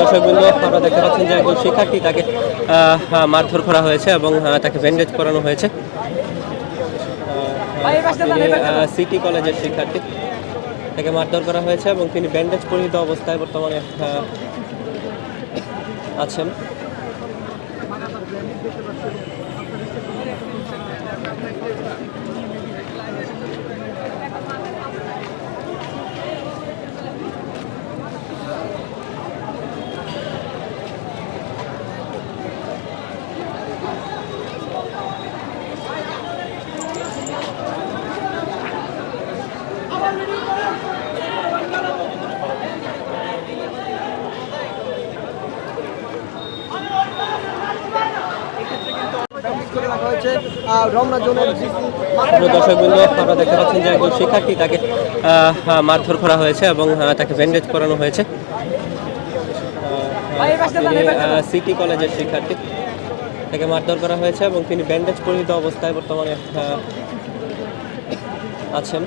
দর্শকবৃন্দ, আপনারা দেখতে পাচ্ছেন যে একজন শিক্ষার্থী, তাকে মারধর করা হয়েছে এবং তাকে ব্যান্ডেজ করানো হয়েছে। সিটি কলেজের শিক্ষার্থী, তাকে মারধর করা হয়েছে এবং তিনি ব্যান্ডেজ পরিহিত অবস্থায় বর্তমানে আছেন। দর্শকবৃন্দ, আপনারা দেখতে পাচ্ছেন যে একজন শিক্ষার্থী, তাকে মারধর করা হয়েছে এবং তাকে ব্যান্ডেজ করানো হয়েছে। সিটি কলেজের শিক্ষার্থী, তাকে মারধর করা হয়েছে এবং তিনি ব্যান্ডেজ পরিহিত অবস্থায় বর্তমানে আছেন।